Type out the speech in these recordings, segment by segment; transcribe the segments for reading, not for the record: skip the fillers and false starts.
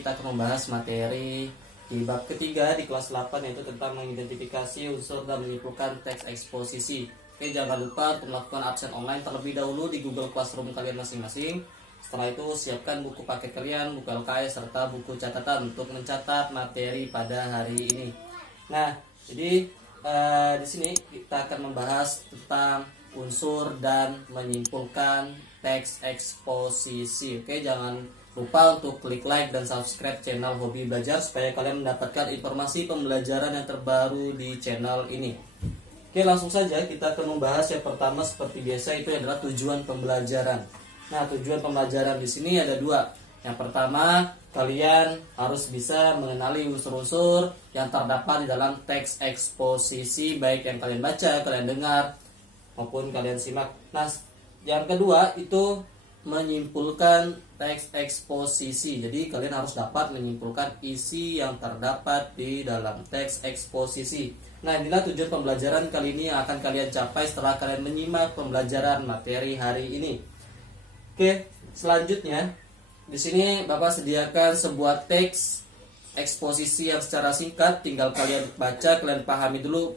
kita akan membahas materi di bab ketiga di kelas 8, yaitu tentang mengidentifikasi unsur dan menyimpulkan teks eksposisi. Oke, jangan lupa untuk melakukan absen online terlebih dahulu di Google Classroom kalian masing-masing. Setelah itu siapkan buku paket kalian, buku LKS serta buku catatan untuk mencatat materi pada hari ini. Nah, jadi di sini kita akan membahas tentang unsur dan menyimpulkan teks eksposisi. Oke, jangan lupa untuk klik like dan subscribe channel Hobi Belajar supaya kalian mendapatkan informasi pembelajaran yang terbaru di channel ini. Oke, langsung saja kita akan membahas yang pertama seperti biasa, itu adalah tujuan pembelajaran. Nah, tujuan pembelajaran di sini ada dua. Yang pertama, kalian harus bisa mengenali unsur-unsur yang terdapat di dalam teks eksposisi, baik yang kalian baca, kalian dengar, maupun kalian simak. Nah, yang kedua itu menyimpulkan teks eksposisi. Jadi kalian harus dapat menyimpulkan isi yang terdapat di dalam teks eksposisi. Nah, inilah tujuan pembelajaran kali ini yang akan kalian capai setelah kalian menyimak pembelajaran materi hari ini. Oke, selanjutnya di sini Bapak sediakan sebuah teks eksposisi yang secara singkat, tinggal kalian baca, kalian pahami dulu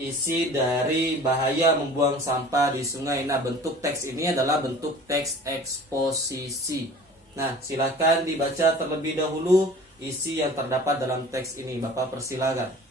isi dari bahaya membuang sampah di sungai. Nah, bentuk teks ini adalah bentuk teks eksposisi. Nah, silakan dibaca terlebih dahulu isi yang terdapat dalam teks ini. Bapak persilakan.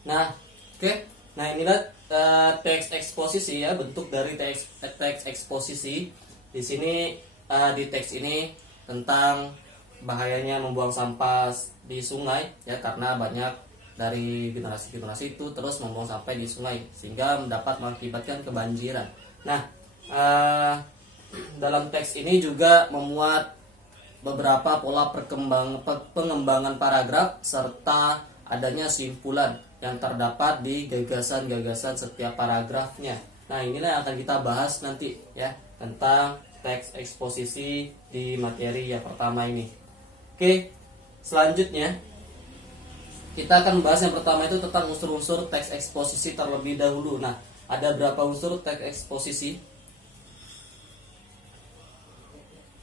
Nah, oke. Nah, inilah teks eksposisi ya, bentuk dari teks eksposisi. Di sini di teks ini tentang bahayanya membuang sampah di sungai ya, karena banyak dari generasi-generasi itu terus membuang sampah di sungai sehingga dapat mengakibatkan kebanjiran. Nah, dalam teks ini juga memuat beberapa pola pengembangan paragraf serta adanya simpulan yang terdapat di gagasan-gagasan setiap paragrafnya. Nah, inilah yang akan kita bahas nanti ya, tentang teks eksposisi di materi yang pertama ini. Oke, selanjutnya kita akan membahas yang pertama itu tentang unsur-unsur teks eksposisi terlebih dahulu. Nah, ada berapa unsur teks eksposisi?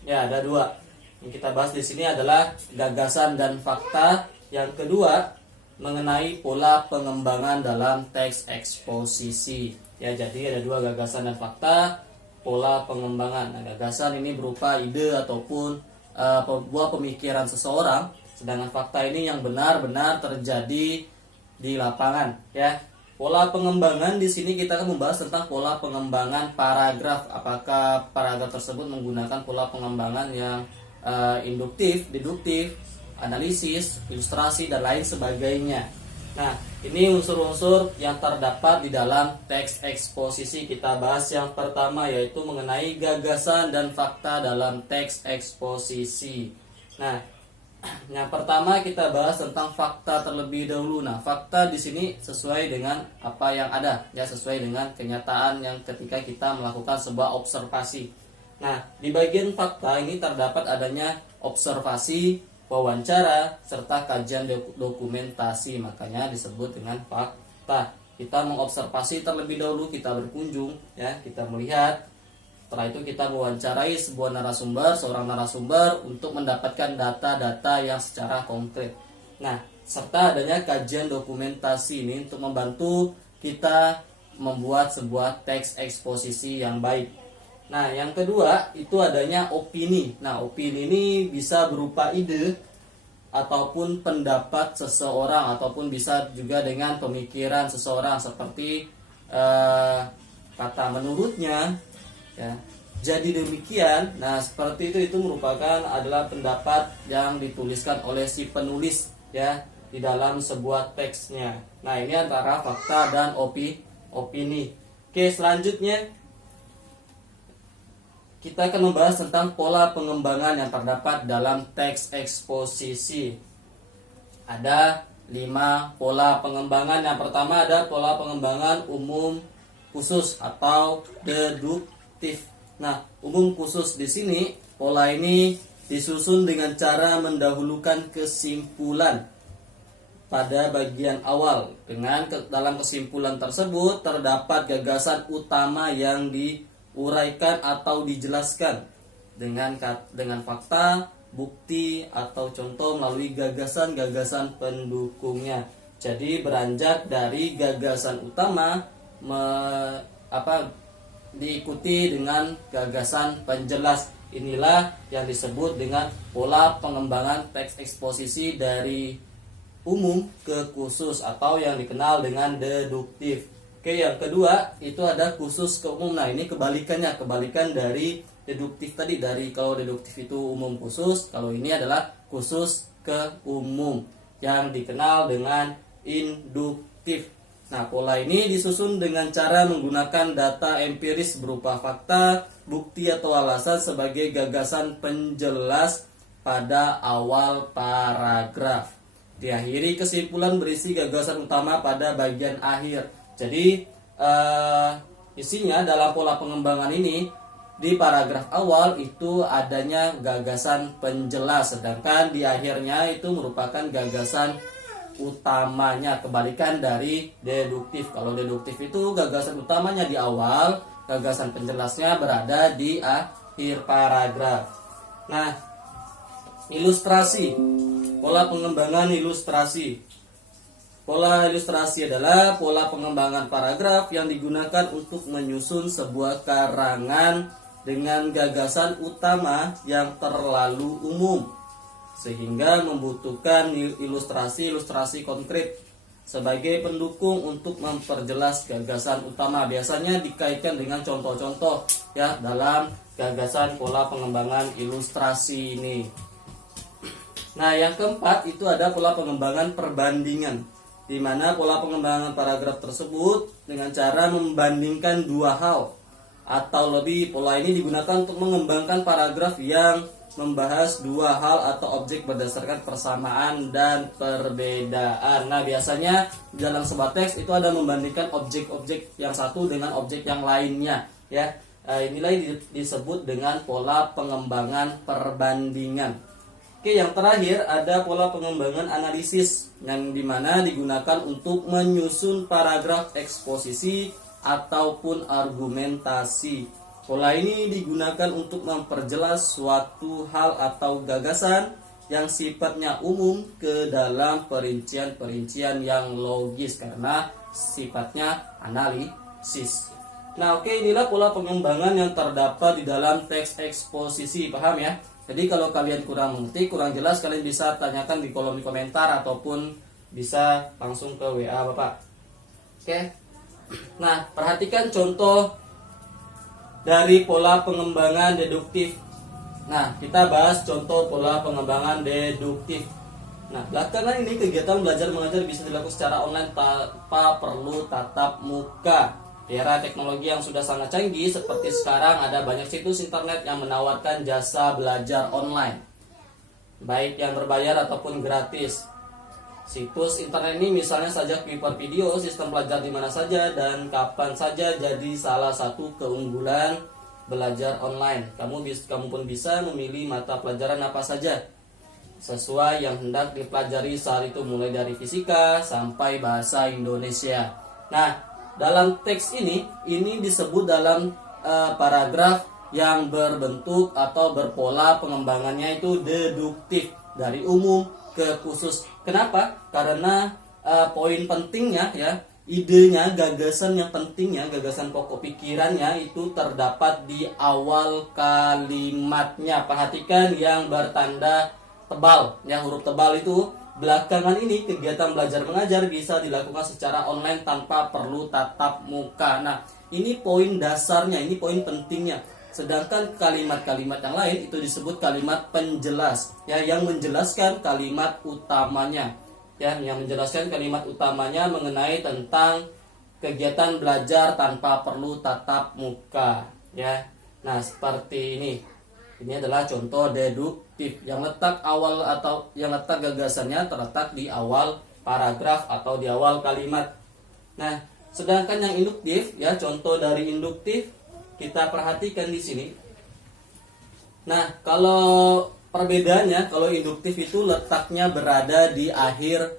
Ya, ada dua. Yang kita bahas di sini adalah gagasan dan fakta. Yang kedua, mengenai pola pengembangan dalam teks eksposisi. Ya, jadi ada dua, gagasan dan fakta, pola pengembangan. Nah, gagasan ini berupa ide ataupun buah pemikiran seseorang, sedangkan fakta ini yang benar-benar terjadi di lapangan, ya. Pola pengembangan di sini kita akan membahas tentang pola pengembangan paragraf. Apakah paragraf tersebut menggunakan pola pengembangan yang induktif, deduktif, analisis, ilustrasi, dan lain sebagainya. Nah, ini unsur-unsur yang terdapat di dalam teks eksposisi. Kita bahas yang pertama, yaitu mengenai gagasan dan fakta dalam teks eksposisi. Nah, yang pertama kita bahas tentang fakta terlebih dahulu. Nah, fakta di sini sesuai dengan apa yang ada, ya, sesuai dengan kenyataan yang ketika kita melakukan sebuah observasi. Nah, di bagian fakta ini terdapat adanya observasi, wawancara, serta kajian dokumentasi, makanya disebut dengan fakta. Kita mengobservasi terlebih dahulu, kita berkunjung, ya, kita melihat. Setelah itu kita mewawancarai sebuah narasumber, seorang narasumber, untuk mendapatkan data-data yang secara konkret. Nah, serta adanya kajian dokumentasi ini untuk membantu kita membuat sebuah teks eksposisi yang baik. Nah, yang kedua itu adanya opini. Nah, opini ini bisa berupa ide ataupun pendapat seseorang, ataupun bisa juga dengan pemikiran seseorang, seperti kata menurutnya, ya, jadi demikian. Nah, seperti itu merupakan adalah pendapat yang dituliskan oleh si penulis ya di dalam sebuah teksnya. Nah, ini antara fakta dan opini. Oke, selanjutnya kita akan membahas tentang pola pengembangan yang terdapat dalam teks eksposisi. Ada 5 pola pengembangan. Yang pertama ada pola pengembangan umum khusus atau deduktif. Nah, umum khusus di sini, pola ini disusun dengan cara mendahulukan kesimpulan pada bagian awal. Dalam kesimpulan tersebut terdapat gagasan utama yang diuraikan atau dijelaskan dengan fakta, bukti atau contoh melalui gagasan-gagasan pendukungnya. Jadi beranjak dari gagasan utama diikuti dengan gagasan penjelas. Inilah yang disebut dengan pola pengembangan teks eksposisi dari umum ke khusus atau yang dikenal dengan deduktif. Oke, yang kedua itu ada khusus ke umum. Nah, ini kebalikan dari deduktif tadi. Kalau deduktif itu umum khusus, kalau ini adalah khusus ke umum yang dikenal dengan induktif. Nah, pola ini disusun dengan cara menggunakan data empiris berupa fakta, bukti atau alasan sebagai gagasan penjelas pada awal paragraf. Diakhiri kesimpulan berisi gagasan utama pada bagian akhir. Jadi, isinya dalam pola pengembangan ini di paragraf awal itu adanya gagasan penjelas, sedangkan di akhirnya itu merupakan gagasan utamanya, kebalikan dari deduktif. Kalau deduktif itu gagasan utamanya di awal, gagasan penjelasnya berada di akhir paragraf. Nah, ilustrasi. Pola pengembangan ilustrasi. Pola ilustrasi adalah pola pengembangan paragraf yang digunakan untuk menyusun sebuah karangan dengan gagasan utama yang terlalu umum, sehingga membutuhkan ilustrasi konkret sebagai pendukung untuk memperjelas gagasan utama. Biasanya dikaitkan dengan contoh-contoh ya dalam gagasan pola pengembangan ilustrasi ini. Nah, yang keempat itu ada pola pengembangan perbandingan, di mana pola pengembangan paragraf tersebut dengan cara membandingkan dua hal atau lebih. Pola ini digunakan untuk mengembangkan paragraf yang membahas dua hal atau objek berdasarkan persamaan dan perbedaan. Nah, biasanya dalam sebuah teks itu ada membandingkan objek-objek yang satu dengan objek yang lainnya ya. Inilah yang disebut dengan pola pengembangan perbandingan. Oke, yang terakhir ada pola pengembangan analisis yang dimana digunakan untuk menyusun paragraf eksposisi ataupun argumentasi. Pola ini digunakan untuk memperjelas suatu hal atau gagasan yang sifatnya umum ke dalam perincian-perincian yang logis karena sifatnya analisis. Nah, oke, inilah pola pengembangan yang terdapat di dalam teks eksposisi. Paham ya? Jadi kalau kalian kurang mengerti, kurang jelas, kalian bisa tanyakan di kolom komentar ataupun bisa langsung ke WA Bapak. Oke. Nah, perhatikan contoh dari pola pengembangan deduktif. Nah, kita bahas contoh pola pengembangan deduktif. Nah, belakangan ini kegiatan belajar mengajar bisa dilakukan secara online tanpa perlu tatap muka. Di era teknologi yang sudah sangat canggih seperti sekarang, ada banyak situs internet yang menawarkan jasa belajar online, baik yang berbayar ataupun gratis. Situs internet ini misalnya saja Kuiper Video, sistem belajar di mana saja dan kapan saja jadi salah satu keunggulan belajar online. Kamu pun bisa memilih mata pelajaran apa saja sesuai yang hendak dipelajari saat itu, mulai dari fisika sampai bahasa Indonesia. Nah, dalam teks ini disebut dalam paragraf yang berbentuk atau berpola pengembangannya itu deduktif, dari umum ke khusus. Kenapa? Karena poin pentingnya ya, idenya, gagasan yang pentingnya, gagasan pokok pikirannya itu terdapat di awal kalimatnya. Perhatikan yang bertanda tebal, ya, huruf tebal itu. Belakangan ini kegiatan belajar mengajar bisa dilakukan secara online tanpa perlu tatap muka. Nah, ini poin dasarnya, ini poin pentingnya. Sedangkan kalimat-kalimat yang lain itu disebut kalimat penjelas, ya, yang menjelaskan kalimat utamanya, ya, yang menjelaskan kalimat utamanya mengenai tentang kegiatan belajar tanpa perlu tatap muka, ya. Nah, seperti ini. Ini adalah contoh deduktif yang letak awal atau yang letak gagasannya terletak di awal paragraf atau di awal kalimat. Nah, sedangkan yang induktif, ya, contoh dari induktif kita perhatikan di sini. Nah, kalau perbedaannya, kalau induktif itu letaknya berada di akhir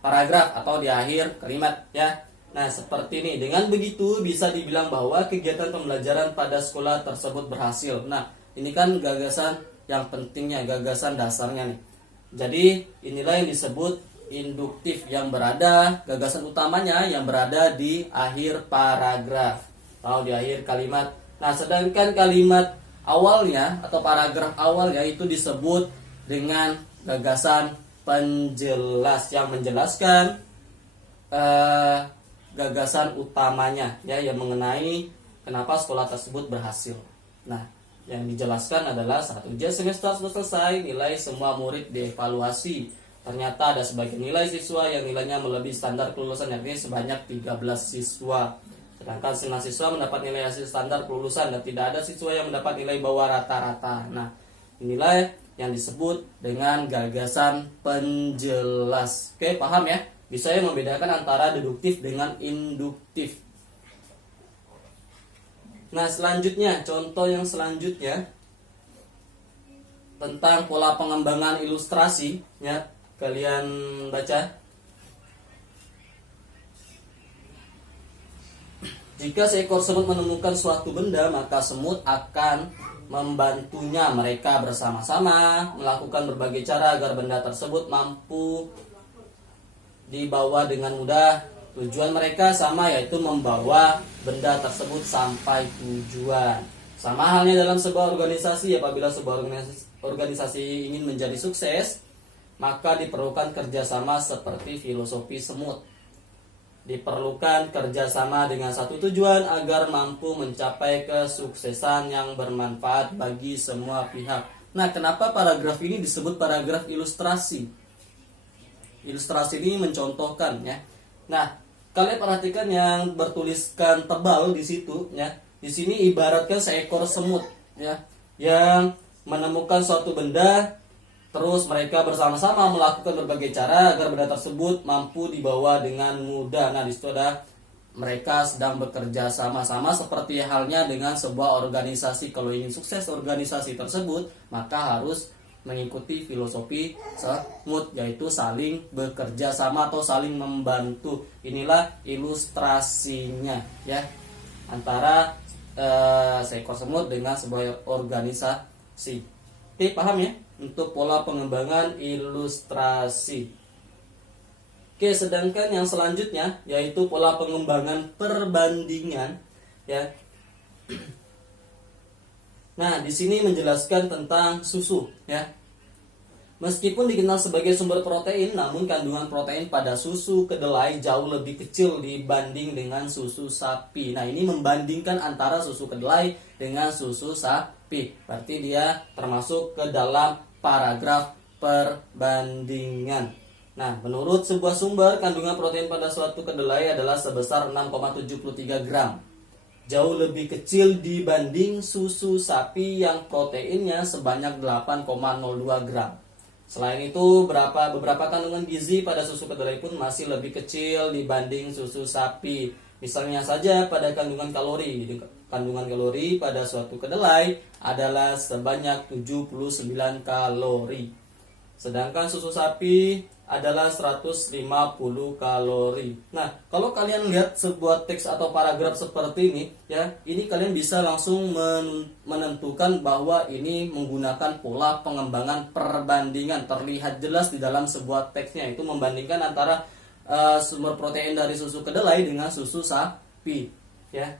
paragraf atau di akhir kalimat, ya. Nah, seperti ini. Dengan begitu bisa dibilang bahwa kegiatan pembelajaran pada sekolah tersebut berhasil. Nah, ini kan gagasan yang pentingnya, gagasan dasarnya nih. Jadi, inilah yang disebut induktif, yang berada, gagasan utamanya yang berada di akhir paragraf atau di akhir kalimat. Nah, sedangkan kalimat awalnya atau paragraf awalnya itu disebut dengan gagasan penjelas, yang menjelaskan gagasan utamanya, ya, yang mengenai kenapa sekolah tersebut berhasil. Nah, yang dijelaskan adalah saat ujian semester sudah selesai, nilai semua murid dievaluasi. Ternyata ada sebagian nilai siswa yang nilainya melebihi standar kelulusan, yakni sebanyak 13 siswa. Sedangkan 9 siswa mendapat nilai hasil standar kelulusan dan tidak ada siswa yang mendapat nilai bawah rata-rata. Nah, inilah yang disebut dengan gagasan penjelas. Oke, paham ya? Bisa ya membedakan antara deduktif dengan induktif. Nah, selanjutnya, contoh yang selanjutnya tentang pola pengembangan ilustrasi, ya. Kalian baca. Jika seekor semut menemukan suatu benda, maka semut akan membantunya. Mereka bersama-sama melakukan berbagai cara agar benda tersebut mampu dibawa dengan mudah. Tujuan mereka sama, yaitu membawa benda tersebut sampai tujuan. Sama halnya dalam sebuah organisasi, apabila sebuah organisasi ingin menjadi sukses, maka diperlukan kerjasama seperti filosofi semut. Diperlukan kerjasama dengan satu tujuan agar mampu mencapai kesuksesan yang bermanfaat bagi semua pihak. Nah, kenapa paragraf ini disebut paragraf ilustrasi? Ilustrasi ini mencontohkan, ya. Nah, kalian perhatikan yang bertuliskan tebal di situ, ya. Di sini ibaratkan seekor semut, ya, yang menemukan suatu benda, terus mereka bersama-sama melakukan berbagai cara agar benda tersebut mampu dibawa dengan mudah. Nah, di situ ada mereka sedang bekerja sama-sama, seperti halnya dengan sebuah organisasi. Kalau ingin sukses organisasi tersebut, maka harus mengikuti filosofi semut, yaitu saling bekerja sama atau saling membantu. Inilah ilustrasinya, ya, antara seekor semut dengan sebuah organisasi. Oke, paham ya untuk pola pengembangan ilustrasi. Oke, sedangkan yang selanjutnya yaitu pola pengembangan perbandingan, ya. Nah, di sini menjelaskan tentang susu, ya. Meskipun dikenal sebagai sumber protein, namun kandungan protein pada susu kedelai jauh lebih kecil dibanding dengan susu sapi. Nah, ini membandingkan antara susu kedelai dengan susu sapi. Berarti dia termasuk ke dalam paragraf perbandingan. Nah, menurut sebuah sumber, kandungan protein pada suatu kedelai adalah sebesar 6,73 gram. Jauh lebih kecil dibanding susu sapi yang proteinnya sebanyak 8,02 gram. Selain itu, beberapa kandungan gizi pada susu kedelai pun masih lebih kecil dibanding susu sapi. Misalnya saja pada kandungan kalori. Kandungan kalori pada suatu kedelai adalah sebanyak 79 kalori. Sedangkan susu sapi adalah 150 kalori. Nah, kalau kalian lihat sebuah teks atau paragraf seperti ini, ya, ini kalian bisa langsung menentukan bahwa ini menggunakan pola pengembangan perbandingan. Terlihat jelas di dalam sebuah teksnya, itu membandingkan antara sumber protein dari susu kedelai dengan susu sapi, ya.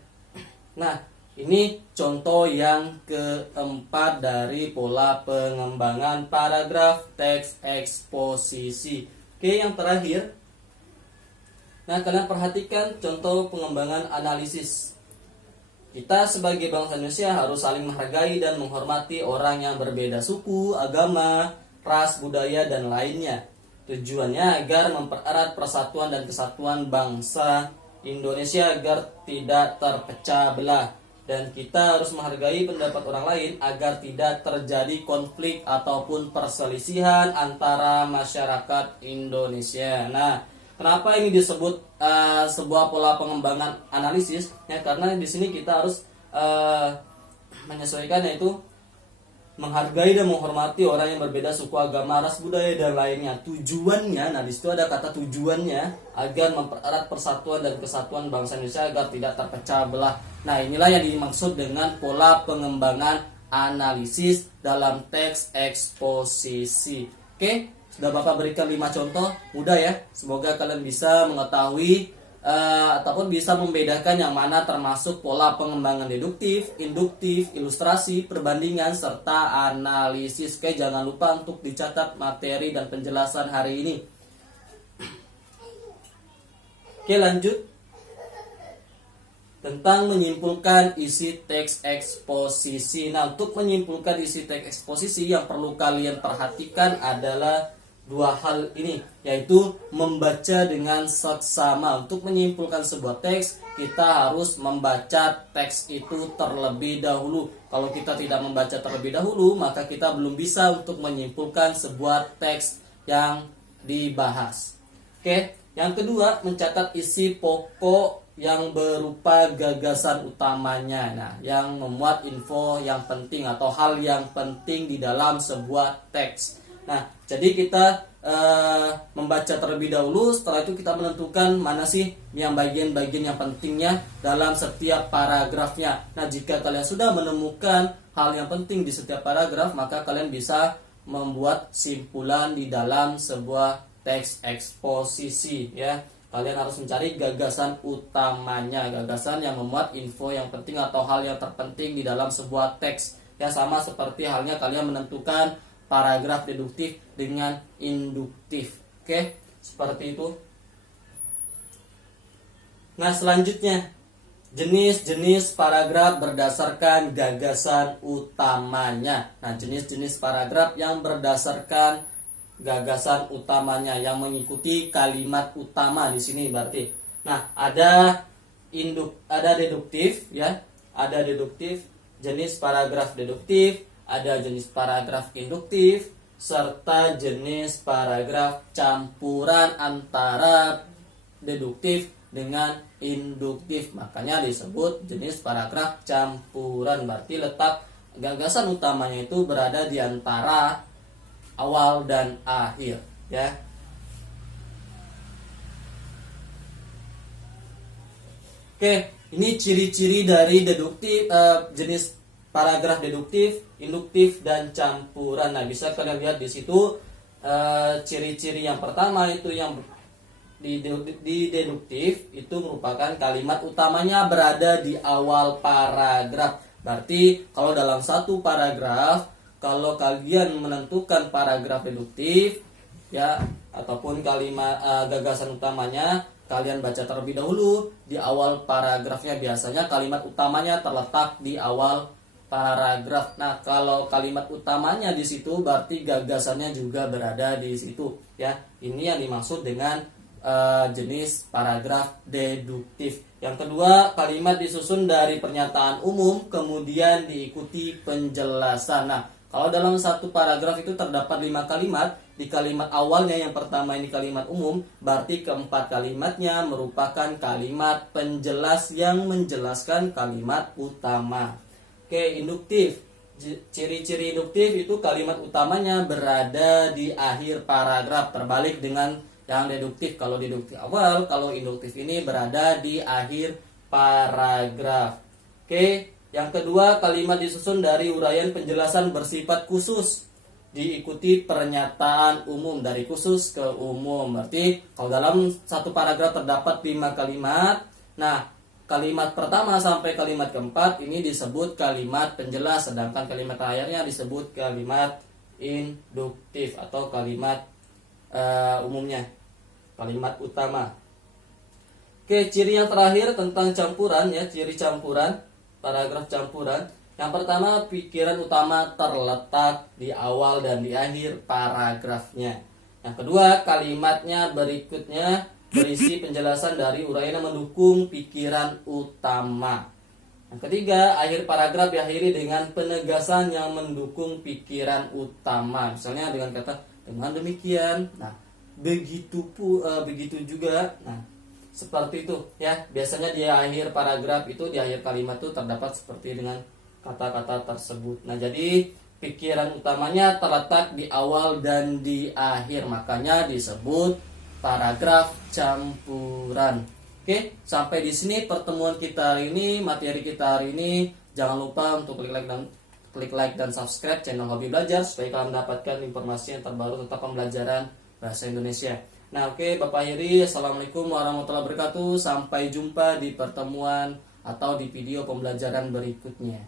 Nah, ini contoh yang keempat dari pola pengembangan paragraf teks eksposisi. Oke, yang terakhir. Nah, kalian perhatikan contoh pengembangan analisis. kita sebagai bangsa Indonesia harus saling menghargai dan menghormati orang yang berbeda suku, agama, ras, budaya, dan lainnya. Tujuannya agar mempererat persatuan dan kesatuan bangsa Indonesia agar tidak terpecah belah. Dan kita harus menghargai pendapat orang lain agar tidak terjadi konflik ataupun perselisihan antara masyarakat Indonesia. Nah, kenapa ini disebut sebuah pola pengembangan analisis? Ya, karena di sini kita harus menyesuaikan, yaitu menghargai dan menghormati orang yang berbeda suku, agama, ras, budaya, dan lainnya. Tujuannya, nah di situ ada kata tujuannya, agar mempererat persatuan dan kesatuan bangsa Indonesia agar tidak terpecah belah. Nah, inilah yang dimaksud dengan pola pengembangan analisis dalam teks eksposisi. Oke, sudah Bapak berikan 5 contoh, mudah ya. Semoga kalian bisa mengetahui ataupun bisa membedakan yang mana termasuk pola pengembangan deduktif, induktif, ilustrasi, perbandingan, serta analisis. Oke, jangan lupa untuk dicatat materi dan penjelasan hari ini. Oke, lanjut. Tentang menyimpulkan isi teks eksposisi. Nah, untuk menyimpulkan isi teks eksposisi yang perlu kalian perhatikan adalah 2 hal ini, yaitu membaca dengan seksama. Untuk menyimpulkan sebuah teks, kita harus membaca teks itu terlebih dahulu. Kalau kita tidak membaca terlebih dahulu, maka kita belum bisa untuk menyimpulkan sebuah teks yang dibahas. Oke, yang kedua, mencatat isi pokok yang berupa gagasan utamanya. Nah, yang memuat info yang penting atau hal yang penting di dalam sebuah teks. Nah, jadi kita membaca terlebih dahulu, setelah itu kita menentukan mana sih yang bagian-bagian yang pentingnya dalam setiap paragrafnya. Nah, jika kalian sudah menemukan hal yang penting di setiap paragraf, maka kalian bisa membuat simpulan di dalam sebuah teks eksposisi ya. Kalian harus mencari gagasan utamanya, gagasan yang memuat info yang penting atau hal yang terpenting di dalam sebuah teks. Ya, sama seperti halnya kalian menentukan paragraf deduktif dengan induktif. Oke, seperti itu. Nah, selanjutnya, jenis-jenis paragraf berdasarkan gagasan utamanya. Nah, jenis-jenis paragraf yang berdasarkan gagasan utamanya yang mengikuti kalimat utama di sini berarti. Nah, ada deduktif ya. Ada deduktif, jenis paragraf deduktif, ada jenis paragraf induktif, serta jenis paragraf campuran antara deduktif dengan induktif. Makanya disebut jenis paragraf campuran. Berarti letak gagasan utamanya itu berada di antara awal dan akhir ya. Oke, ini ciri-ciri dari deduktif, jenis paragraf deduktif, induktif, dan campuran. Nah, bisa kalian lihat di situ ciri-ciri yang pertama itu yang di deduktif itu merupakan kalimat utamanya berada di awal paragraf. Berarti kalau dalam satu paragraf, kalau kalian menentukan paragraf deduktif ya ataupun kalimat gagasan utamanya, kalian baca terlebih dahulu di awal paragrafnya. Biasanya kalimat utamanya terletak di awal paragraf. Nah, kalau kalimat utamanya di situ berarti gagasannya juga berada di situ ya. Ini yang dimaksud dengan jenis paragraf deduktif. Yang kedua, kalimat disusun dari pernyataan umum kemudian diikuti penjelasan. Nah, kalau dalam satu paragraf itu terdapat 5 kalimat, di kalimat awalnya yang pertama ini kalimat umum, berarti keempat kalimatnya merupakan kalimat penjelas yang menjelaskan kalimat utama. Oke, induktif. Ciri-ciri induktif itu kalimat utamanya berada di akhir paragraf, terbalik dengan yang deduktif. Kalau deduktif awal, kalau induktif ini berada di akhir paragraf. Oke, yang kedua, kalimat disusun dari uraian penjelasan bersifat khusus, diikuti pernyataan umum, dari khusus ke umum. Berarti kalau dalam satu paragraf terdapat 5 kalimat, nah kalimat pertama sampai kalimat keempat ini disebut kalimat penjelas, sedangkan kalimat terakhirnya disebut kalimat induktif atau kalimat umumnya, kalimat utama. Oke, ciri yang terakhir tentang campuran ya, ciri campuran. paragraf campuran. Yang pertama, pikiran utama terletak di awal dan di akhir paragrafnya. Yang kedua, kalimatnya berikutnya berisi penjelasan dari uraian yang mendukung pikiran utama. Yang ketiga, akhir paragraf diakhiri dengan penegasan yang mendukung pikiran utama. Misalnya dengan kata dengan demikian. Nah, begitu juga. Nah, seperti itu ya. Biasanya di akhir paragraf itu, di akhir kalimat itu terdapat seperti dengan kata-kata tersebut. Nah, jadi pikiran utamanya terletak di awal dan di akhir, makanya disebut paragraf campuran. Oke, sampai di sini pertemuan kita hari ini, materi kita hari ini. Jangan lupa untuk klik like dan subscribe channel Hobi Belajar supaya kalian mendapatkan informasi yang terbaru tentang pembelajaran bahasa Indonesia. Nah, oke, Bapak akhiri. Assalamualaikum warahmatullahi wabarakatuh. Sampai jumpa di pertemuan atau di video pembelajaran berikutnya.